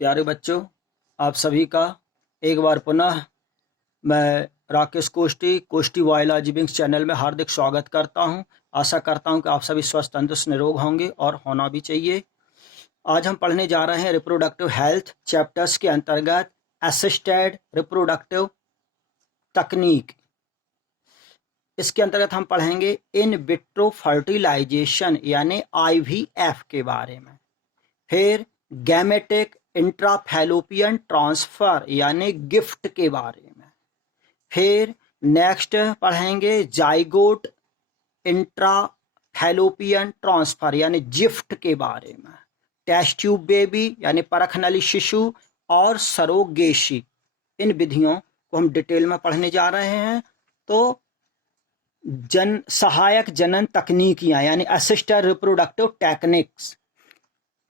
प्यारे बच्चों, आप सभी का एक बार पुनः मैं राकेश कोष्टी बायोलॉजी विंग्स चैनल में हार्दिक स्वागत करता हूं। आशा करता हूं कि आप सभी स्वस्थ तंदुरुस्त निरोग होंगे और होना भी चाहिए। आज हम पढ़ने जा रहे हैं रिप्रोडक्टिव हेल्थ चैप्टर्स के अंतर्गत असिस्टेड रिप्रोडक्टिव तकनीक। इसके अंतर्गत हम पढ़ेंगे इन विट्रो फर्टिलाइजेशन यानी IVF के बारे में, फिर गैमेटिक इंट्राफैलोपियन ट्रांसफर यानी गिफ्ट के बारे में, फिर नेक्स्ट पढ़ेंगे जाइगोट इंट्राफैलोपियन ट्रांसफर यानी जिफ्ट के बारे में, टेस्ट ट्यूब बेबी यानी परखनली शिशु और सरोगेशी। इन विधियों को हम डिटेल में पढ़ने जा रहे हैं। तो सहायक जनन तकनीकियां यानी असिस्टेड रिप्रोडक्टिव टेक्निक्स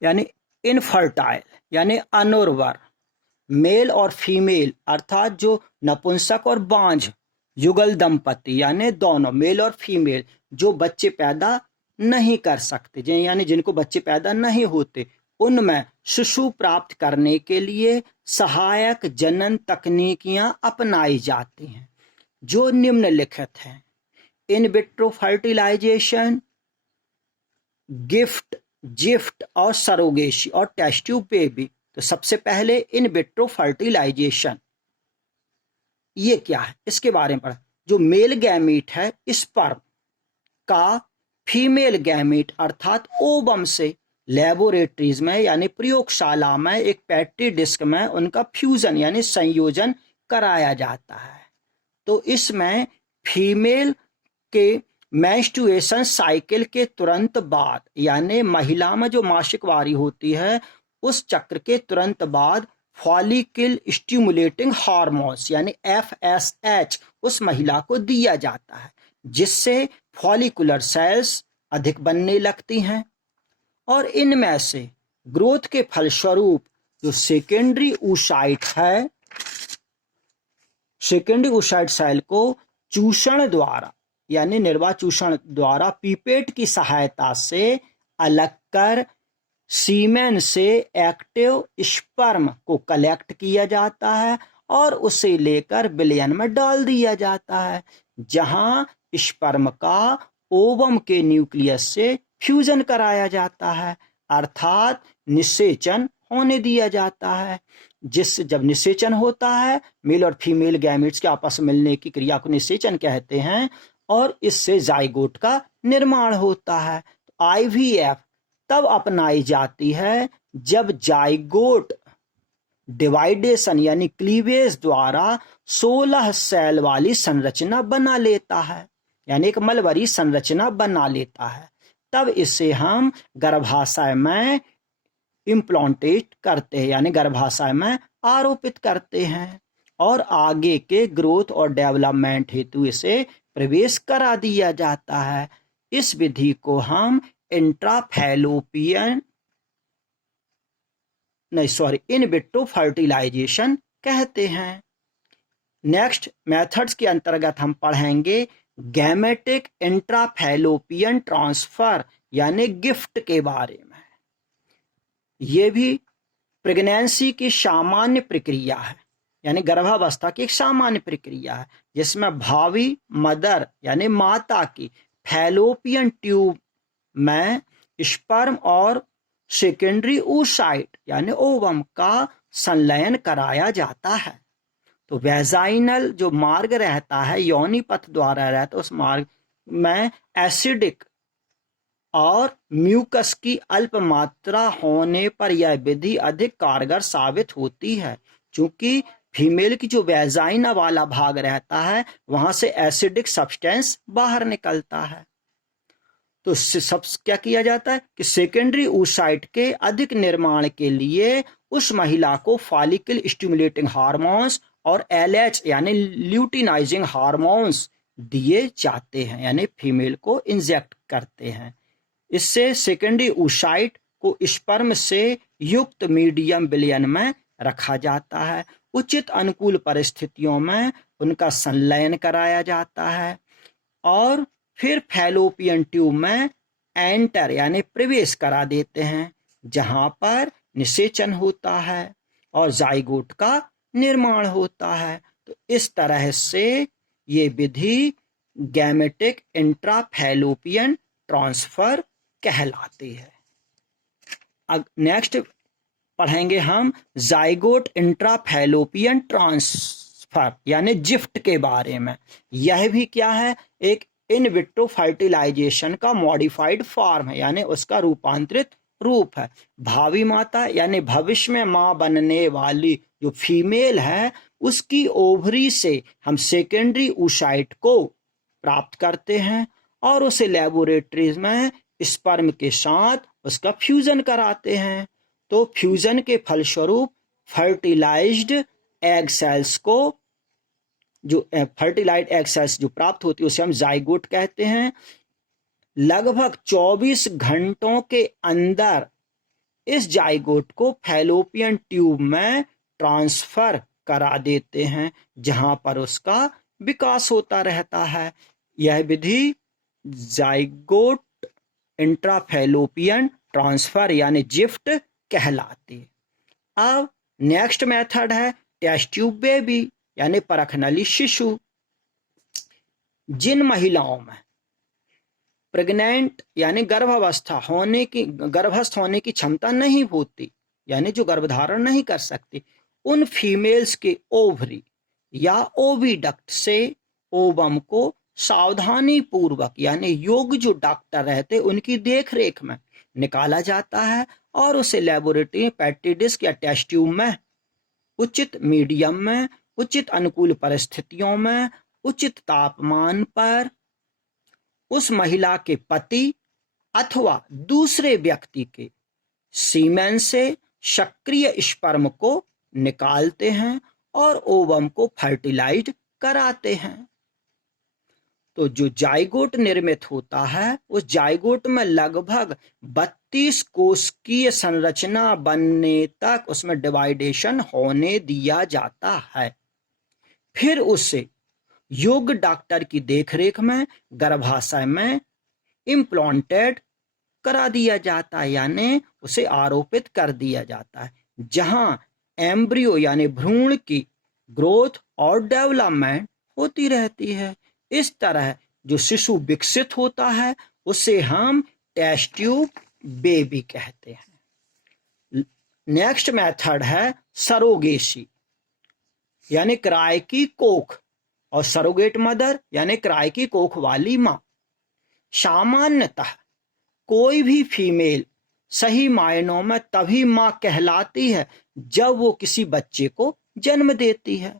यानी इनफर्टाइल यानी अनुर्वर मेल और फीमेल अर्थात जो नपुंसक और बांझ युगल दंपति यानी दोनों मेल और फीमेल जो बच्चे पैदा नहीं कर सकते यानी जिनको बच्चे पैदा नहीं होते, उनमें शिशु प्राप्त करने के लिए सहायक जनन तकनीकियां अपनाई जाती हैं जो निम्नलिखित हैं: in vitro fertilization, GIFT, ZIFT और सरोगेशी और टेस्ट ट्यूब बेबी। तो सबसे पहले इन विट्रो फर्टिलाइजेशन ये क्या है, इसके बारे में पढ़ा। जो मेल गैमीट है स्पर्म का फीमेल गैमीट अर्थात ओवम से लेबोरेटरीज में यानी प्रयोगशाला में एक पेट्री डिस्क में उनका फ्यूजन यानी संयोजन कराया जाता है। तो इसमें फीमेल के मेंस्ट्रुएशन साइकिल के तुरंत बाद यानी महिला में जो मासिक वारी होती है उस चक्र के तुरंत बाद फॉलिकल स्टिमुलेटिंग हार्मोन्स यानी FSH उस महिला को दिया जाता है, जिससे फॉलिकुलर सेल्स अधिक बनने लगती हैं और इनमें से ग्रोथ के फलस्वरूप जो सेकेंडरी oocyte है, सेकेंडरी oocyte सेल को चूषण द्वारा यानी निर्वाचूषण द्वारा पीपेट की सहायता से अलग कर सीमेन से एक्टिव स्पर्म को कलेक्ट किया जाता है और उसे लेकर विलयन में डाल दिया जाता है, जहां स्पर्म का ओवम के न्यूक्लियस से फ्यूजन कराया जाता है अर्थात निषेचन होने दिया जाता है। जिससे जब निषेचन होता है, मेल और फीमेल गैमेट्स के आपस में मिलने की क्रिया को निषेचन कहते हैं और इससे जाइगोट का निर्माण होता है। तो IVF तब अपनाई जाती है जब जाइगोट डिवाइडेशन यानी क्लीवेज द्वारा 16 सेल वाली संरचना बना लेता है यानी एक मलबरी संरचना बना लेता है। तब इसे हम गर्भाशय में इम्प्लांटेट करते हैं यानी गर्भाशय में आरोपित करते हैं और आगे के ग्रोथ और डेवलपमेंट हेतु इसे प्रवेश करा दिया जाता है। इस विधि को हम इन विट्रो फर्टिलाइजेशन कहते हैं। नेक्स्ट मेथड्स के अंतर्गत हम पढ़ेंगे गैमेटिक इंट्राफैलोपियन ट्रांसफर यानी गिफ्ट के बारे में। यह भी प्रेगनेंसी की सामान्य प्रक्रिया है यानी गर्भावस्था की एक सामान्य प्रक्रिया है, जिसमें भावी मदर यानी माता की फैलोपियन ट्यूब में स्पर्म और सेकेंडरी oocyte यानी ओवम का संलयन कराया जाता है। तो वेजाइनल जो मार्ग रहता है योनि पथ द्वारा रहता है, उस मार्ग में एसिडिक और म्यूकस की अल्प मात्रा होने पर यह विधि अधिक कारगर साबित होती है, क्योंकि फीमेल की जो वेजाइना वाला भाग रहता है वहां से एसिडिक सब्सटेंस बाहर निकलता है। तो सब क्या किया जाता है कि सेकेंडरी oocyte के अधिक निर्माण के लिए उस महिला को फॉलिकल स्टिमुलेटिंग हार्मोन्स और LH यानी ल्यूटिनाइजिंग हार्मोन्स दिए जाते हैं यानी फीमेल को इंजेक्ट करते हैं। इससे सेकेंडरी oocyte को स्पर्म से युक्त मीडियम विलयन में रखा जाता है। उचित अनुकूल परिस्थितियों में उनका संलयन कराया जाता है और फिर फैलोपियन ट्यूब में एंटर यानी प्रवेश करा देते हैं, जहां पर निषेचन होता है और जाइगोट का निर्माण होता है। तो इस तरह से ये विधि गैमेटिक इंट्राफैलोपियन ट्रांसफर कहलाती है। अब नेक्स्ट पढ़ेंगे हम जाइगोट इंट्राफैलोपियन ट्रांसफर यानी जिफ्ट के बारे में। यह भी क्या है, एक इन विट्रो फर्टिलाइजेशन का मॉडिफाइड फॉर्म है, यानी उसका रूपांतरित रूप है। भावी माता यानी भविष्य में मां बनने वाली जो फीमेल है, उसकी ओवरी से हम सेकेंडरी oocyte को प्राप्त करते हैं और उसे लेबोरेटरीज में स्पर्म के साथ उसका फ्यूजन कराते हैं। तो फ्यूजन के फलस्वरूप फर्टिलाइज्ड एग सेल्स को, जो फर्टिलाइज्ड एग सेल्स जो प्राप्त होती है उसे हम जाइगोट कहते हैं। लगभग 24 घंटों के अंदर इस जाइगोट को फैलोपियन ट्यूब में ट्रांसफर करा देते हैं, जहां पर उसका विकास होता रहता है। यह विधि जाइगोट इंट्राफैलोपियन ट्रांसफर यानी जिफ्ट कहलाती है। अब नेक्स्ट मेथड है टेस्ट ट्यूब बेबी यानी परखनली शिशु। जिन महिलाओं में प्रेग्नेंट यानी गर्भस्थ होने की क्षमता नहीं होती, यानी जो गर्भधारण नहीं कर सकती, उन फीमेल्स के ओवरी या ओविडक्ट से ओवम को सावधानी पूर्वक यानी योग्य जो डॉक्टर रहते उनकी देखरेख में निकाला जाता है और उसे लेबोरेटरी पेट्री डिस्क या टेस्ट ट्यूब में उचित मीडियम में, उचित अनुकूल परिस्थितियों में, उचित तापमान पर उस महिला के पति अथवा दूसरे व्यक्ति के सीमेन से सक्रिय स्पर्म को निकालते हैं और ओवम को फर्टिलाइज कराते हैं। तो जो जाइगोट निर्मित होता है, उस जाइगोट में लगभग 32 कोशिकीय संरचना बनने तक उसमें डिवाइडेशन होने दिया जाता है। फिर उसे योग्य डॉक्टर की देखरेख में गर्भाशय में इम्प्लांटेड करा दिया जाता है, यानी उसे आरोपित कर दिया जाता है, जहां एम्ब्रियो यानी भ्रूण की ग्रोथ और डेवलपमेंट होती रहती है। इस तरह जो शिशु विकसित होता है उसे हम टेस्ट ट्यूब बेबी कहते हैं। नेक्स्ट मेथड है सरोगेसी यानी किराए की कोख और सरोगेट मदर यानी किराए की कोख वाली मां। सामान्यतः कोई भी फीमेल सही मायनों में तभी मां कहलाती है जब वो किसी बच्चे को जन्म देती है,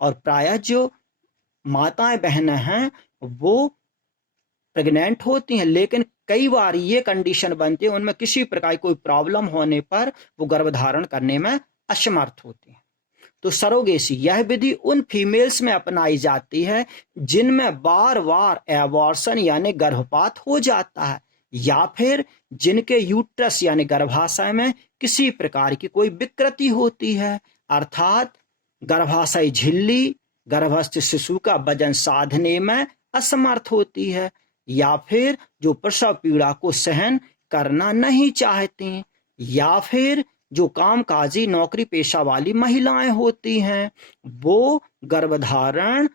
और प्रायः जो माताएं बहनें हैं वो प्रेग्नेंट होती हैं, लेकिन कई बार ये कंडीशन बनती है उनमें किसी प्रकार कोई प्रॉब्लम होने पर वो गर्भधारण करने में असमर्थ होती हैं। तो सरोगेसी यह विधि उन फीमेल्स में अपनाई जाती है जिनमें बार बार एबॉर्शन यानी गर्भपात हो जाता है, या फिर जिनके यूट्रस यानी गर्भाशय में किसी प्रकार की कोई विकृति होती है, अर्थात गर्भाशय झिल्ली गर्भस्थ शिशु का वजन साधने में असमर्थ होती है, या फिर जो प्रसव पीड़ा को सहन करना नहीं चाहती, या फिर जो कामकाजी नौकरी पेशा वाली महिलाएं होती हैं वो गर्भधारण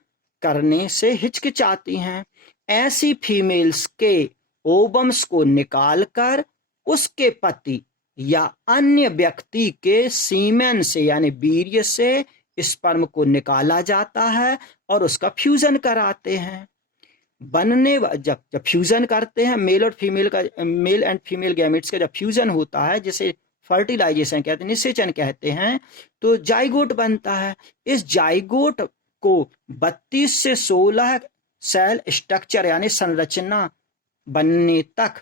करने से हिचकिचाती हैं। ऐसी फीमेल्स के ओवम्स को निकालकर उसके पति या अन्य व्यक्ति के सीमेन से यानी वीर्य से स्पर्म को निकाला जाता है और उसका फ्यूजन कराते हैं। जब फ्यूजन करते हैं मेल एंड फीमेल गैमेट्स का जब फ्यूजन होता है, जिसे फर्टिलाइजेशन कहते हैं, निषेचन कहते हैं, तो जाइगोट बनता है। इस जाइगोट को 32 से 16 सेल स्ट्रक्चर यानी संरचना बनने तक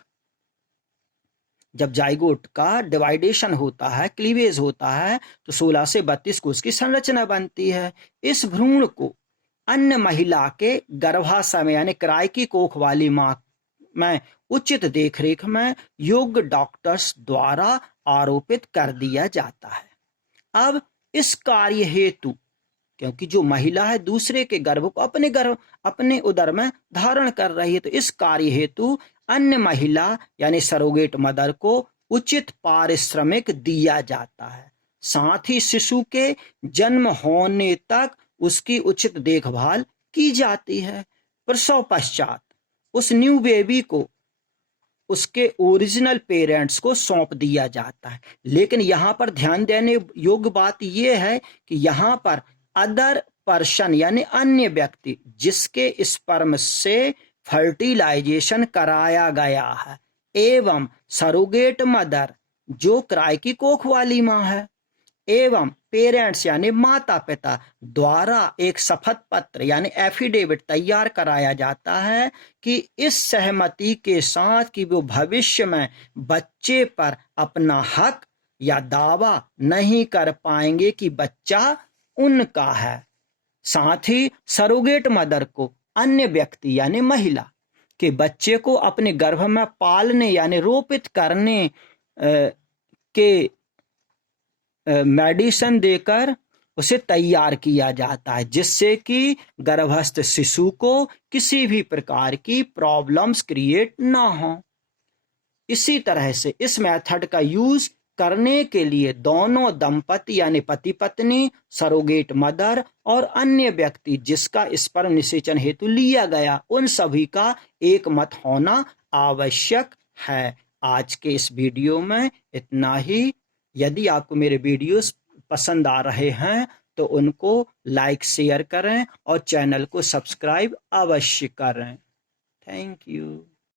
जब जाइगोट का डिवाइडेशन होता है, क्लीवेज होता है, तो 16 से 32 कोश की संरचना बनती है। इस भ्रूण को अन्य महिला के गर्भाशय में यानी किराए की कोख वाली मां में उचित देखरेख में योग्य डॉक्टर्स द्वारा आरोपित कर दिया जाता है। अब इस कार्य हेतु, क्योंकि जो महिला है दूसरे के गर्भ को अपने उदर में धारण कर रही है, तो इस कार्य हेतु अन्य महिला यानी सरोगेट मदर को उचित पारिश्रमिक दिया जाता है। साथ ही शिशु के जन्म होने तक उसकी उचित देखभाल की जाती है। प्रसव पश्चात उस न्यू बेबी को उसके ओरिजिनल पेरेंट्स को सौंप दिया जाता है। लेकिन यहाँ पर ध्यान देने योग्य बात यह है कि यहाँ पर अदर पर्सन यानी अन्य व्यक्ति जिसके स्पर्म से फर्टिलाइजेशन कराया गया है एवं सरोगेट मदर जो क्राय की कोख वाली माँ है एवं पेरेंट्स यानी माता पिता द्वारा एक शपथ पत्र यानी एफिडेविट तैयार कराया जाता है कि इस सहमति के साथ कि वो भविष्य में बच्चे पर अपना हक या दावा नहीं कर पाएंगे कि बच्चा उनका है। साथ ही सरोगेट मदर को अन्य व्यक्ति यानी महिला के बच्चे को अपने गर्भ में पालने यानी रोपित करने के मेडिसिन देकर उसे तैयार किया जाता है जिससे कि गर्भस्थ शिशु को किसी भी प्रकार की प्रॉब्लम्स क्रिएट ना हो। इसी तरह से इस मेथड का यूज करने के लिए दोनों दंपति यानी पति पत्नी, सरोगेट मदर और अन्य व्यक्ति जिसका स्पर्म निषेचन हेतु लिया गया उन सभी का एक मत होना आवश्यक है। आज के इस वीडियो में इतना ही। यदि आपको मेरे वीडियोस पसंद आ रहे हैं तो उनको लाइक शेयर करें और चैनल को सब्सक्राइब अवश्य करें। Thank you.